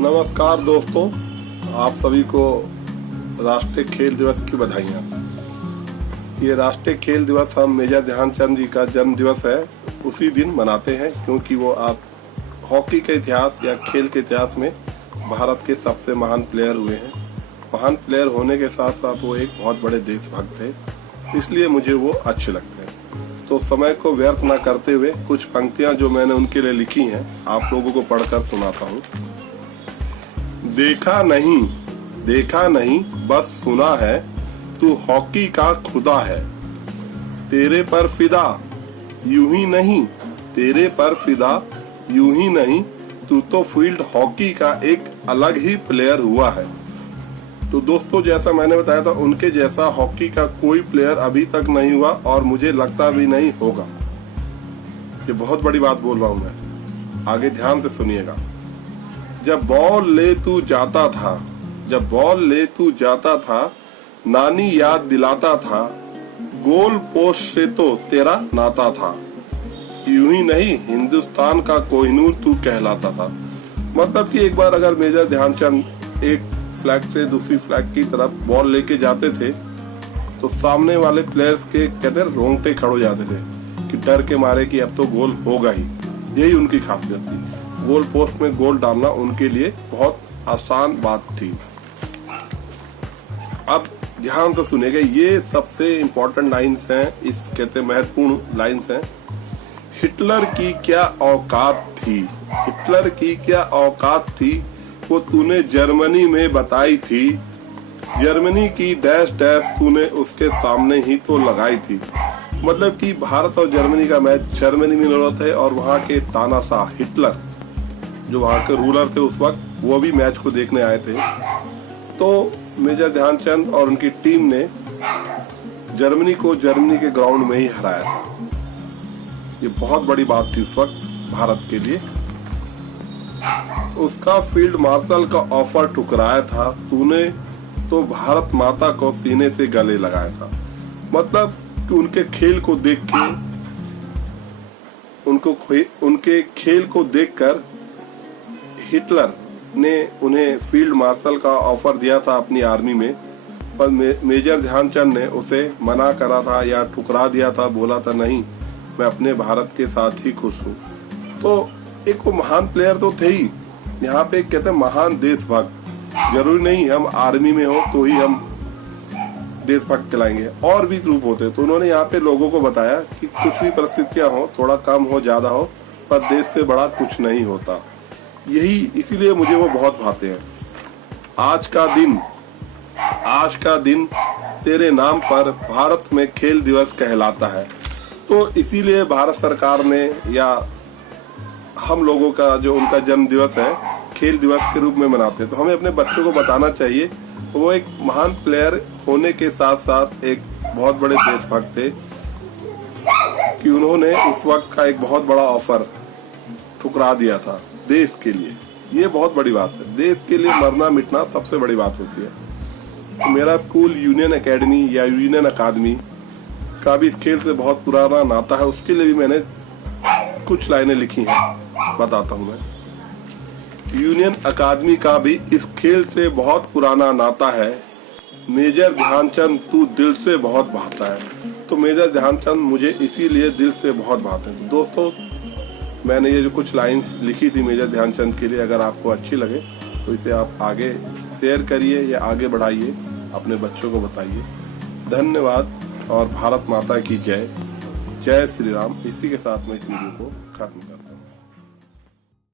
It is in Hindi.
नमस्कार दोस्तों, आप सभी को राष्ट्रीय खेल दिवस की बधाइयाँ। ये राष्ट्रीय खेल दिवस हम मेजर ध्यानचंद जी का जन्म दिवस है उसी दिन मनाते हैं, क्योंकि वो आप हॉकी के इतिहास या खेल के इतिहास में भारत के सबसे महान प्लेयर हुए हैं। महान प्लेयर होने के साथ साथ वो एक बहुत बड़े देशभक्त थे, इसलिए मुझे वो अच्छे लगते हैं। तो समय को व्यर्थ न करते हुए कुछ पंक्तियां जो मैंने उनके लिए लिखी हैं आप लोगों को पढ़कर सुनाता हूँ। देखा नहीं बस सुना है, तू हॉकी का खुदा है। तेरे पर फिदा यूं ही नहीं, तेरे पर फिदा यूं ही नहीं, तू तो फील्ड हॉकी का एक अलग ही प्लेयर हुआ है। तो दोस्तों, जैसा मैंने बताया था, उनके जैसा हॉकी का कोई प्लेयर अभी तक नहीं हुआ और मुझे लगता भी नहीं होगा। ये बहुत बड़ी बात बोल रहा हूं मैं, आगे ध्यान से सुनिएगा। जब बॉल ले तू जाता था, नानी याद दिलाता था, गोल पोस्ट से तो तेरा नाता था। यूं ही नहीं, हिंदुस्तान का कोहिनूर तू कहलाता था। मतलब कि एक बार अगर मेजर ध्यानचंद एक फ्लैग से दूसरी फ्लैग की तरफ बॉल लेके जाते थे तो सामने वाले प्लेयर्स के कहते रोंगटे खड़े हो जाते थे कि डर के मारे कि अब तो गोल होगा ही। यही उनकी खासियत थी। गोल पोस्ट में गोल डालना उनके लिए बहुत आसान बात थी। अब ध्यान से सुनिएगा, ये सबसे इम्पोर्टेंट लाइन्स हैं, इस कहते महत्वपूर्ण लाइन्स हैं। हिटलर की क्या औकात थी, वो तूने जर्मनी में बताई थी। जर्मनी की डैश डैश तूने उसके सामने ही तो लगाई थी। मतलब कि भारत और जर्मनी का मैच जर्मनी में हो रहा था और वहाँ के तानाशाह हिटलर जो वहाँ के रूलर थे उस वक्त, वो भी मैच को देखने आए थे। तो मेजर ध्यानचंद और उनकी टीम ने जर्मनी को जर्मनी के ग्राउंड में ही हराया था। ये बहुत बड़ी बात थी उस वक्त भारत के लिए। उसका फील्ड मार्शल का ऑफर ठुकराया था, तूने तो भारत माता को सीने से गले लगाया था। मतलब कि उनके खेल को देख के, उनके खेल को देखकर हिटलर ने उन्हें फील्ड मार्शल का ऑफर दिया था अपनी आर्मी में, पर मेजर ध्यानचंद ने उसे मना करा था या ठुकरा दिया था। बोला था नहीं, मैं अपने भारत के साथ ही खुश हूँ। तो एक वो महान प्लेयर तो थे ही, यहाँ पे कहते हैं महान देशभक्त। जरूरी नहीं हम आर्मी में हो तो ही हम देशभक्त कहलाएंगे, और भी रूप होते। तो उन्होंने यहाँ पे लोगों को बताया कि कुछ भी परिस्थितियां हो, थोड़ा कम हो ज्यादा हो, पर देश से बड़ा कुछ नहीं होता। यही इसीलिए मुझे वो बहुत भाते हैं। आज का दिन तेरे नाम पर भारत में खेल दिवस कहलाता है। तो इसीलिए भारत सरकार ने या हम लोगों का जो उनका जन्म दिवस है खेल दिवस के रूप में मनाते हैं। तो हमें अपने बच्चों को बताना चाहिए वो एक महान प्लेयर होने के साथ साथ एक बहुत बड़े देशभक्त थे, कि उन्होंने उस वक्त का एक बहुत बड़ा ऑफर ठुकरा दिया था देश के लिए। ये बहुत बड़ी बात है। देश के लिए मरना मिटना सबसे बड़ी बात होती है। तो मेरा स्कूल यूनियन एकेडमी या यूनियन अकादमी का भी इस खेल से बहुत पुराना नाता है। उसके लिए भी मैंने कुछ लाइनें लिखी हैं, बताता हूँ मैं। यूनियन अकादमी का भी इस खेल से बहुत पुराना नाता है। मेजर ध्यानचंद तू दिल से बहुत भाता है। तो मेजर ध्यानचंद मुझे इसीलिए दिल से बहुत भाते हैं। तो दोस्तों, मैंने ये जो कुछ लाइन्स लिखी थी मेजर ध्यानचंद के लिए, अगर आपको अच्छी लगे तो इसे आप आगे शेयर करिए या आगे बढ़ाइए, अपने बच्चों को बताइए। धन्यवाद और भारत माता की जय। जय श्री राम। इसी के साथ मैं इस वीडियो को खत्म करता हूँ।